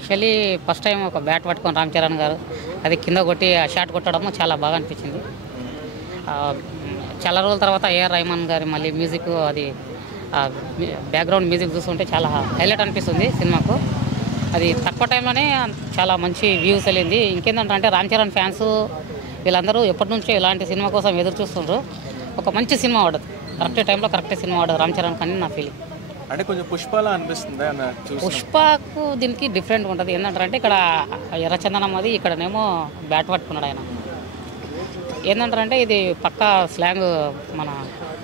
Actually first time ఒక bat పట్టుకొని రామ్ చరణ్ గారు అది కింద కొట్టి ఆ షాట్ కొట్టడం చాలా బాగా అనిపించింది. చాలా రోజుల తర్వాత ఏఆర్ రెహమాన్ గారి మళ్ళీ మ్యూజిక్ అది బ్యాక్గ్రౌండ్ మ్యూజిక్ చూస్తుంటే చాలా హైలైట్ అనిపిస్తుంది సినిమాకు. అది తక్కువ టైంలోనే చాలా మంచి వ్యూస్ వెళ్ళింది. ఇంకేంటంటే రామ్ చరణ్ ఫ్యాన్స్ వీళ్ళందరూ ఎప్పటి నుంచో ఇలాంటి సినిమా కోసం ఎదురు చూస్తుండ్రు. ఒక మంచి సినిమా ఆడదు, కరెక్ట్ టైంలో కరెక్ట్ సినిమా ఆడదు రామ్ చరణ్ కానీ నా ఫీలింగ్. అంటే కొంచెం పుష్పలా అనిపిస్తుంది. పుష్పకు దీనికి డిఫరెంట్ ఉంటుంది. ఏంటంటే ఇక్కడ ఎర్రచందనం అది, ఇక్కడనేమో బ్యాట్ పట్టుకున్నాడు ఆయన. ఏంటంటే ఇది పక్కా స్లాంగ్, మన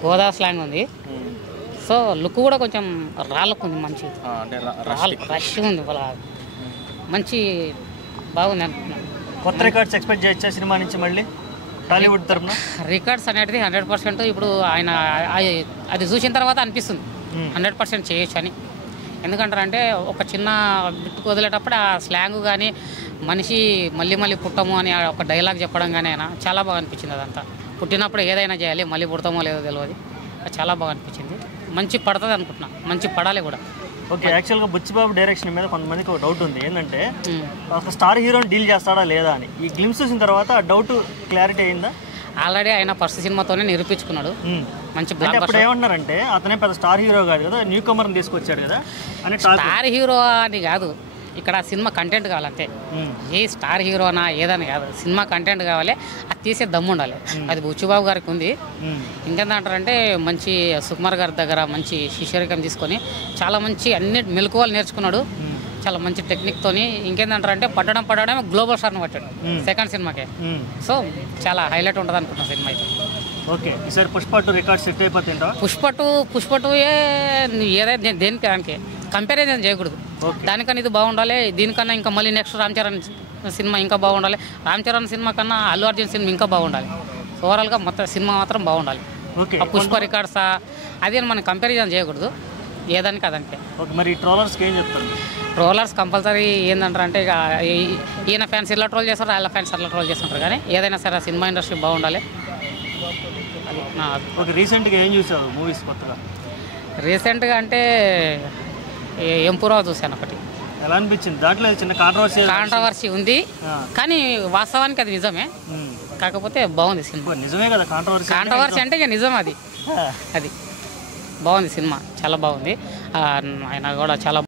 గోదా స్లాంగ్ ఉంది. సో లుక్ కూడా కొంచెం రా లుక్ ఉంది, మంచి రష్ ఉంది, మంచి బాగుంది అనుకుంటున్నాను. కొత్త రికార్డ్స్ ఎక్స్పెక్ట్ చేయొచ్చా సినిమా నుంచి మళ్ళీ టాలీవుడ్ తరఫున? రికార్డ్స్ అనేది 100% ఇప్పుడు ఆయన అది చూసిన తర్వాత అనిపిస్తుంది 100% చేయొచ్చు అని. ఎందుకంటారంటే ఒక చిన్న బిట్టుకు వదిలేటప్పుడు ఆ స్లాంగ్ కానీ మనిషి మళ్ళీ మళ్ళీ పుట్టము అని ఒక డైలాగ్ చెప్పడం కానీ అయినా చాలా బాగా అనిపించింది. అదంతా పుట్టినప్పుడు ఏదైనా చేయాలి, మళ్ళీ పుడతామో లేదో తెలియదు, చాలా బాగా అనిపించింది. మంచి పడుతుంది అనుకుంటున్నా, మంచి పడాలి కూడా. ఓకే, యాక్చువల్గా బుచ్చిబాబు డైరెక్షన్ మీద కొంతమందికి ఒక డౌట్ ఉంది. ఏంటంటే ఒక స్టార్ హీరోని డీల్ చేస్తాడా లేదా అని. ఈ గ్లిమ్స్ చూసిన తర్వాత డౌట్ క్లారిటీ అయిందా? ఆల్రెడీ ఆయన ఫస్ట్ సినిమాతోనే నిరూపించుకున్నాడు. మంచి అప్పుడు ఏమంటున్నారంటే అతనే పెద్ద స్టార్ హీరో కాదు కదా, న్యూ కమర్ని తీసుకొచ్చాడు కదా అని. స్టార్ హీరో అని కాదు, ఇక్కడ సినిమా కంటెంట్ కావాలంతే. ఏ స్టార్ హీరోనా ఏదని కాదు, సినిమా కంటెంట్ కావాలి, అది తీసే దమ్ము ఉండాలి. అది బుచ్చిబాబు గారికి ఉంది. ఇంకేంటంటే మంచి సుకుమార్ గారి దగ్గర మంచి శిష్యరికం తీసుకొని చాలా మంచి అన్ని మెలకువలు నేర్చుకున్నాడు. చాలా మంచి టెక్నిక్తోని. ఇంకేంటంటే పడడమే గ్లోబల్ స్టార్ని పట్టాడు సెకండ్ సినిమాకే. సో చాలా హైలైట్ ఉంటుంది అనుకుంటున్నాను సినిమా అయితే. ఓకే, ఈసారి పుష్ప 2 రికార్డ్ సెట్ అయిపోతుంటా? పుష్ప 2 ఏదైతే దేనికి దానికి కంపారిజన్ చేయకూడదు. దానికన్నా ఇది బాగుండాలి, దీనికన్నా ఇంకా మళ్ళీ నెక్స్ట్ రామ్ చరణ్ సినిమా ఇంకా బాగుండాలి, రామ్ చరణ్ సినిమా కన్నా అల్లు అర్జున్ సినిమా ఇంకా బాగుండాలి. ఓవరాల్గా మొత్తం సినిమా మాత్రం బాగుండాలి. ఆ పుష్ప రికార్డ్సా అది మనం కంపారిజన్ చేయకూడదు, ఏదానికి అదానికే. మరి ట్రోలర్స్కి ఏం చెప్తారు? ట్రోలర్స్ కంపల్సరీ ఏంటంటే ఇక ఈయన ఫ్యాన్స్ ఇలా ట్రోల్ చేస్తారు, వాళ్ళ ఫ్యాన్స్ అట్లా ట్రోల్ చేస్తుంటారు. కానీ ఏదైనా సరే సినిమా ఇండస్ట్రీ బాగుండాలి. ఓకే, రీసెంట్గా ఏం చూసావు మూవీస్ కొత్తగా? రీసెంట్గా అంటే ఎంపురావు చూశాను ఒకటి. ఎలా అనిపించింది? దాంట్లో చిన్న కాంట్రవర్సీ ఉంది, కానీ వాస్తవానికి అది నిజమే. కాకపోతే బాగుంది సినిమా. నిజమే కదా, కాంట్రవర్సీ అంటే ఇక నిజం. అది బాగుంది సినిమా, చాలా బాగుంది. ఆయన కూడా చాలా